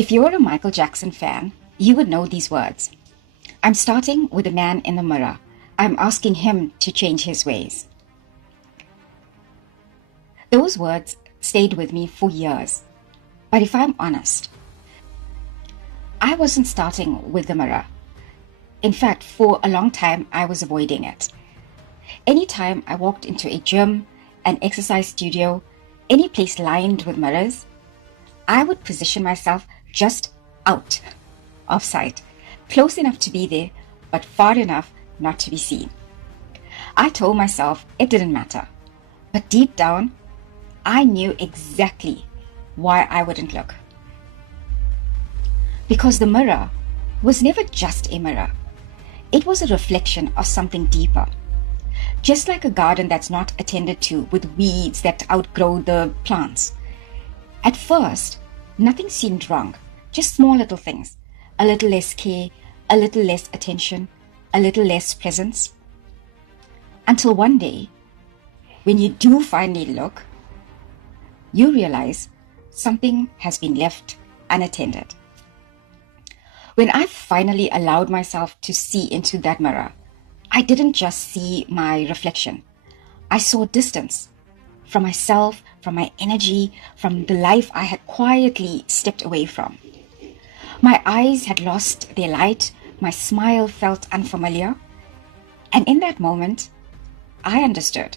If you're a Michael Jackson fan, you would know these words. I'm starting with the man in the mirror. I'm asking him to change his ways. Those words stayed with me for years. But if I'm honest, I wasn't starting with the mirror. In fact, for a long time, I was avoiding it. Anytime I walked into a gym, an exercise studio, any place lined with mirrors, I would position myself just out of sight, close enough to be there, but far enough not to be seen. I told myself it didn't matter, but deep down, I knew exactly why I wouldn't look. Because the mirror was never just a mirror. It was a reflection of something deeper. Just like a garden that's not attended to with weeds that outgrow the plants. At first, nothing seemed wrong, just small little things. A little less care, a little less attention, a little less presence. Until one day, when you do finally look, you realize something has been left unattended. When I finally allowed myself to see into that mirror, I didn't just see my reflection. I saw distance from myself, from my energy, from the life I had quietly stepped away from. My eyes had lost their light, my smile felt unfamiliar, and in that moment, I understood.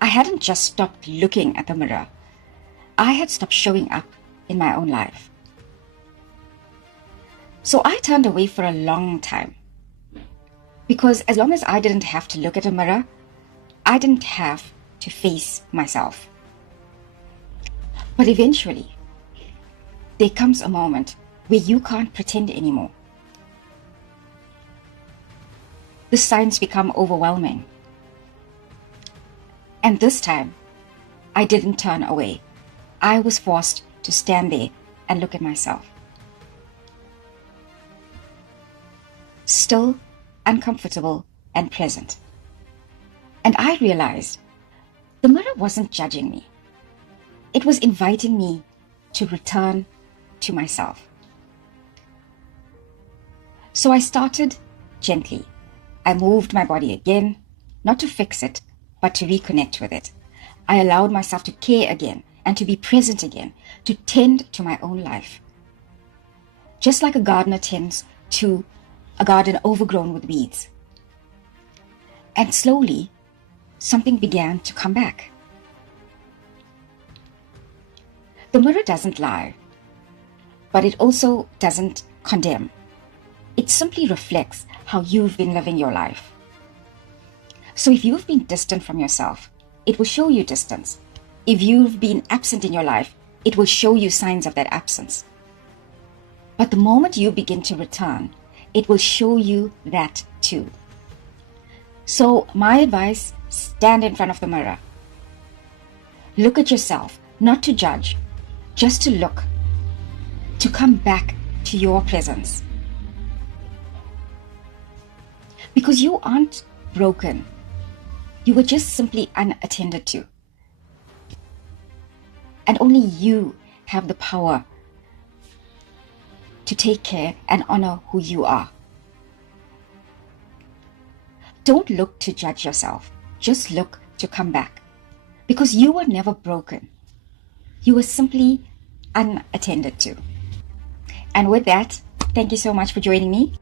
I hadn't just stopped looking at the mirror. I had stopped showing up in my own life. So I turned away for a long time. Because as long as I didn't have to look at a mirror, I didn't have to face myself. But eventually, there comes a moment where you can't pretend anymore. The signs become overwhelming. And this time, I didn't turn away. I was forced to stand there and look at myself. Still uncomfortable and present. And I realized the mirror wasn't judging me. It was inviting me to return to myself. So I started gently. I moved my body again, not to fix it, but to reconnect with it. I allowed myself to care again and to be present again, to tend to my own life. Just like a gardener tends to a garden overgrown with weeds. And slowly, something began to come back. The mirror doesn't lie, but it also doesn't condemn. It simply reflects how you've been living your life. So if you've been distant from yourself, it will show you distance. If you've been absent in your life, it will show you signs of that absence. But the moment you begin to return, it will show you that too. So my advice, stand in front of the mirror. Look at yourself, not to judge, just to look, to come back to your presence. Because you aren't broken. You were just simply unattended to. And only you have the power to take care and honor who you are. Don't look to judge yourself. Just look to come back. Because you were never broken. You were simply unattended to. And with that, thank you so much for joining me.